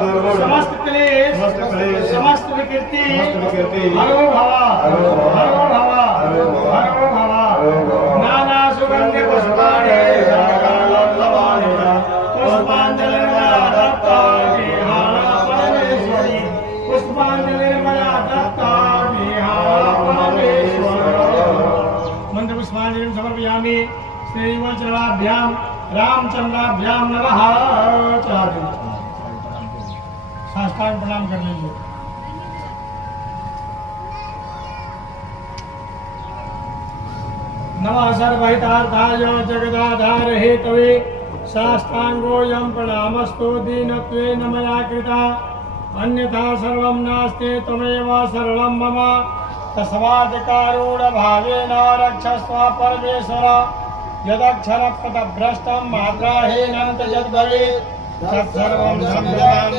समस्त क्लेश समस्त विकृति हरो भवा हरो भवा हरो भवा नाना सुगंध पुष्पाणि लवाणि पुष्पांजलिर्मया दत्तानि हारा परमेश्वरी पुष्पांजलिर्मया दत्तानि हारा परमेश्वरी मंत्र पुष्पांजलिं समर्पयामि श्रीवचरणाभ्यां रामचंद्राभ्यां नमः। साष्टांग प्रणाम कर लीजिए। नमः सर्वहितार्थाय जगदाधार हेतवे साष्टांगोऽयं प्रणामस्तु दीनत्वेन मया कृता अन्यथा सर्वं नास्ति त्वमेव शरणं मम तस्मात् कारुण्यभावेन रक्षस्व परमेश्वर यदक्षरपथभ्रष्टं मात्राहीनं च यद्भवेत् तत्सर्वं क्षम्यताम्।